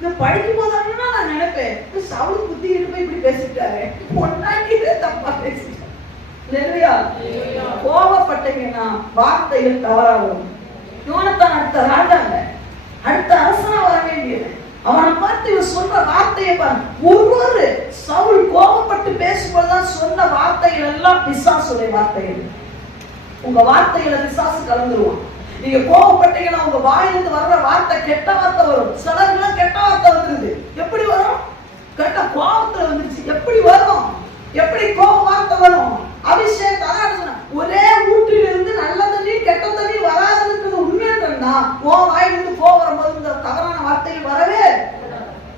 நான் படிக்கும் போதெல்லாம் நான் நினைப்பேன் சவுண்ட் புத்தி இருப்ப இப்படி பேசிட்டாரு. பொண்டாட்டியே தப்பா பேசிட்டேன். இல்லையா? கோபப்பட்டீங்கன்னா வார்த்தைகள் தவறாகும். யோனத்தான் அடுத்த ராஜாங்க. அடுத்த அரசனா வர வேண்டியது. அவனை பார்த்து இவன் சொன்ன வார்த்தையை பாருங்க. ஒவ்வொரு சவுல் கோபப்பட்டு பேசும்போதுதான் சொன்ன வார்த்தைகள் எல்லாம் பிசாசுடைய வார்த்தைகள். உங்க வார்த்தைகளை பிசாசு கலந்துருவான். நீங்க கோபப்பட்டீங்கன்னா உங்க வாயிலிருந்து வர்ற வார்த்தை கெட்ட வார்த்தை வரும். சிலர் கெட்ட கோபத்துல வந்துருச்சு? எப்படி வரும்? எப்படி கோபம் வார்த்தை வரும்? அபிஷேக் அதான் ஒரே ஊற்றில் இருந்து நல்ல தண்ணி கெட்ட தண்ணி வராதுன்றது உண்மையா ஓ வாயிலிருந்து போகிற போது இந்த தவறான வார்த்தைகள் வரவே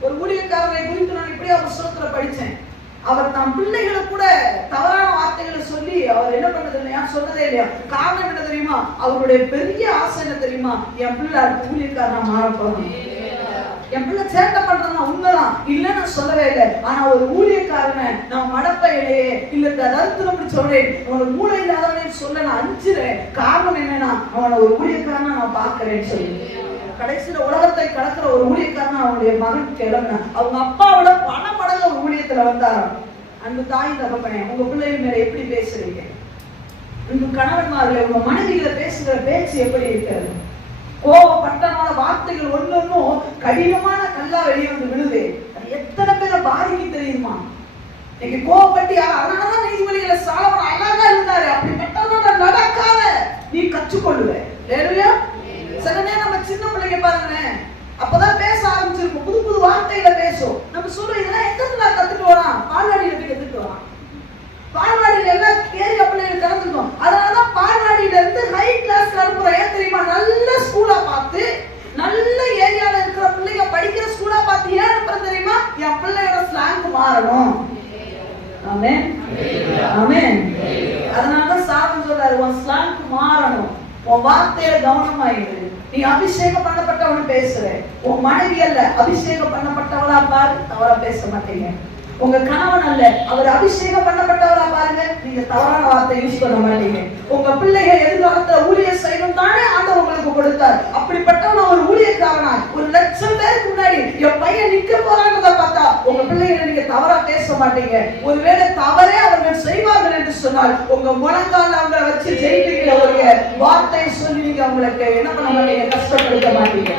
ஒரு ஊழியக்காரரை குறித்து நான் இப்படியே சோத்துல படிச்சேன் அவர் தம் பிள்ளைகளை கூட தவறான வார்த்தைகளை சொல்லி அவர் என்ன பண்ணது இல்லையா? சொன்னதே இல்லையா? காரணம் என்ன தெரியுமா? அவருடைய பெரிய ஆசை என்ன தெரியுமா? என் பிள்ளை ஊழியக்காரனா மாறப்போம் என் பிள்ளை சேட்டை பண்றது ஆனா ஒரு ஊழியக்காரனை நான் மடப்பையிலேயே இல்ல இந்த தருத்திரம் சொல்றேன். அவனுக்கு மூளை இல்லாதவனே சொல்ல நான் அஞ்சுறேன். காரணம் என்னன்னா அவனை ஒரு ஊழியக்காரனா நான் பாக்குறேன்னு சொல்லி. கடைசியில உலகத்தை கடக்கிற ஒரு ஊழியக்காரன் அவனுடைய மகன் கிளம்பினான் அவங்க அப்பாவோட பண மடங்கு ஒரு ஊழியத்துல வந்தாராம். அந்த தாய் தகப்பனே உங்க பிள்ளைகள் மேல எப்படி பேசுறீங்க? உங்க கணவன்மார்ல உங்க மனைவிகளை பேசுகிற பேச்சு எப்படி இருக்கிறது? கோபப்பட்டனால வார்த்தைகள் ஒன்னொன்னும் கடினமான கல்லா வெளியே வந்து விழுது அது எத்தனை பேரை பாதிக்கு தெரியுமா இன்னைக்கு கோபப்பட்டு அதனாலதான் நீதிபதிகளை சாலவன் அழகா இருந்தாரு. அப்படிப்பட்டவன நடக்காத. நீ கற்றுக்கொள்ளுவ. இல்லையா? சில நேரம் நம்ம சின்ன பிள்ளைங்க பாருங்களேன். அப்பதான் பேச ஆரம்பிச்சிருக்கும் புது புது வார்த்தையில பேசும் நம்ம சொல்லுவோம் இதெல்லாம் நான் கத்துட்டு வரான் பால்வாடியில போய் கத்துட்டு வரான் பால்வாடியில எல்லாம் ஏரியா பிள்ளைங்க கலந்துருக்கோம் அதனாலதான் பால்வாடியில இருந்து ஹை கிளாஸ்ல அனுப்புறோம் ஏன் தெரியுமா? நல்ல ஸ்கூலா பார்த்து நல்ல ஏரியால இருக்கிற பிள்ளைங்க படிக்கிற ஸ்கூலா பார்த்து ஏன் தெரியுமா? என் பிள்ளையோட ஸ்லாங் மாறணும். ஆமென். ஆமென். அதனாலதான் சாதம் சொல்றாரு உன் ஸ்லாங் மாறணும். உன் வார்த்தையில கவனமாயிரு. நீ அபிஷேகம் பண்ணப்பட்டவன் பேசுற. உன் மனைவி அல்ல அபிஷேகம் பண்ணப்பட்டவளா பாரு தவறா பேச மாட்டீங்க. உங்க கணவன் அல்ல அவர் அபிஷேகம் பண்ணப்பட்டவரா பாருங்க. நீங்க தவறான வார்த்தை யூஸ் பண்ண மாட்டீங்க. உங்க பிள்ளைகள் எதிர்காலத்துல ஊழியர் செய்யணும் தானே அந்த உங்களுக்கு கொடுத்தார். அப்படிப்பட்டவன் ஒரு ஊழியக்காரனா ஒரு லட்சம் பேருக்கு முன்னாடி என் பையன் நிக்க போறான்றத பார்த்தா உங்க பிள்ளைகளை தவறா பேச மாட்டீங்க. ஒருவேளை தவறே அவர்கள் செய்வார்கள் என்று சொன்னால் உங்க முழங்கால அவங்களை வச்சு ஜெயிப்பீங்கள ஒரு வார்த்தை சொல்லி நீங்க அவங்களுக்கு. என்ன பண்ண மாட்டீங்க? கஷ்டப்படுத்த மாட்டீங்க.